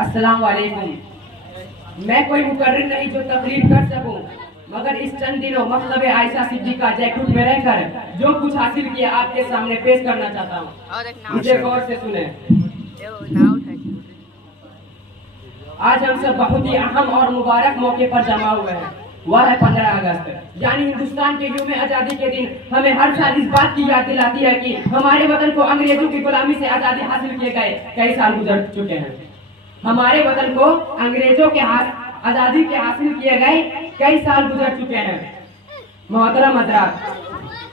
अस्सलाम वालेकुम। मैं कोई मुकर्रिर नहीं जो तकरीर कर सकूं, मगर इस चंद दिनों मतलब आयशा सिद्दीका जयपुर में रहकर जो कुछ हासिल किया आपके सामने पेश करना चाहता हूँ। मुझे गौर से सुने। आज हम सब बहुत ही अहम और मुबारक मौके पर जमा हुए हैं। वह है 15 अगस्त, यानी हिंदुस्तान के यूं में आजादी के दिन हमें हर साल इस बात की याद दिलाती है कि हमारे वतन को अंग्रेजों की गुलामी से आजादी हासिल किए गए कई साल गुजर चुके हैं। हमारे वतन को अंग्रेजों के हाथ आजादी के हासिल किए गए कई साल गुजर चुके हैं। मोहतरम हज़रात,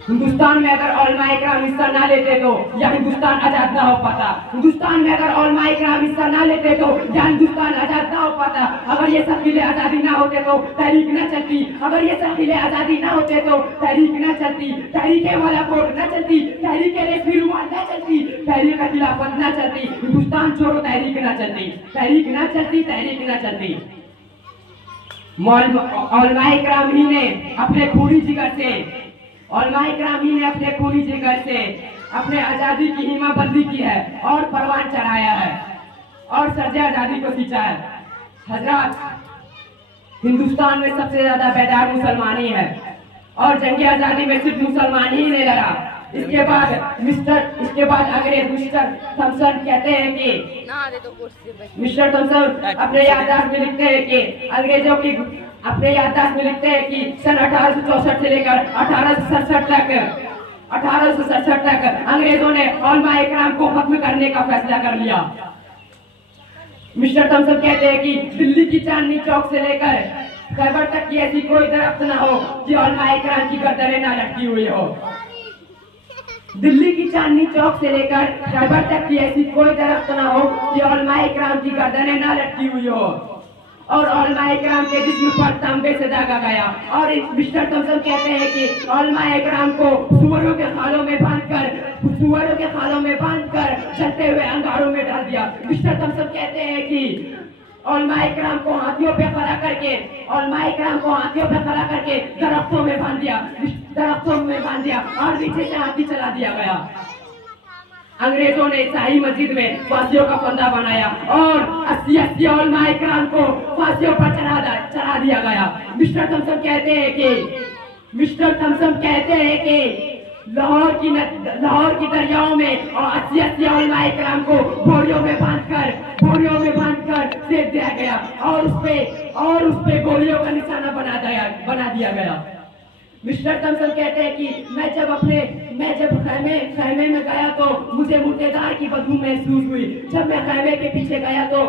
हिंदुस्तान में अगर उलमाए किराम हिस्सा ना लेते तो यह हिंदुस्तान आजाद ना हो पाता। हिंदुस्तान में अगर उलमाए किराम हिस्सा ना लेते तो यह हिंदुस्तान आजाद ना हो पाता। अगर ये सकीले आजादी ना होते तो तहरीक ना चलती। अगर ये सकीले आजादी ना होते तो तहरीक ना चलती। तहरीके वाला कोड ना चलती। तहरीके रेशमी रुमाल ना चलती। तहरीक खिलाफत ना चलती। हिंदुस्तान छोड़ो तहरीक ना चलती। तहरीक ना चलती, तहरीक ना चलती। उलमाए किराम ही ने अपने खूनी जिगर से उलमाए किराम ही ने अपने खूनी जिगर से अपने आजादी की हिमाबंदी की है और परवान चढ़ाया है और सरजे आजादी को सींचा है। हजरात, हिंदुस्तान में सबसे ज्यादा बेदार मुसलमान ही है और जंग आजादी में सिर्फ मुसलमान ही नहीं लड़ा। इसके बाद अंग्रेज मिस्टर थॉमसन कहते हैं कि मिस्टर थॉमसन अपने याददाश्त में लिखते हैं कि अंग्रेजों की अपने याददाश्त में लिखते हैं कि सन 1864 से लेकर 1867 तक अंग्रेजों ने उलमाए किराम को खत्म करने का फैसला कर लिया। मिस्टर थॉमसन कहते हैं कि दिल्ली की चांदनी चौक से लेकर खैबर तक की ऐसी कोई दरख्त ना हो कि उलमाए किराम की गर्दनें ना लटकी हुई हो। दिल्ली की चांदनी चौक से लेकर खैबर तक की ऐसी कोई दरख्त ना हो कि उलमाए किराम की गर्दनें ना लटकी हुई हो और उलमाए किराम के जिस्म पर तांबे से दागा गया। और मिस्टर थॉमसन कहते हैं कि उलमाए किराम को सुअरों के खालों में बांधकर चलते हुए अंगारों में डाल दिया। मिस्टर थॉमसन कहते हैं कि उलमाए किराम को हाथियों पे खड़ा करके दरख्तों में बांध दिया और पीछे से हाथी चला दिया गया। अंग्रेजों ने शाही मस्जिद में फांसियों का फंदा बनाया और 80 उलमाए किराम को फांसियों पर चढ़ा दिया गया। मिस्टर थॉमसन कहते हैं कि लाहौर की दरियाओं में और 80 उलमाए किराम को बोरियों में बांधकर सेक दिया गया और उस पे गोलियों का निशाना बना दिया गया। मिस्टर थॉमसन कहते हैं कि मैं जब खैमे में गया तो मुझे मुर्देदार की बदबू महसूस हुई। जब मैं खैमे के पीछे गया तो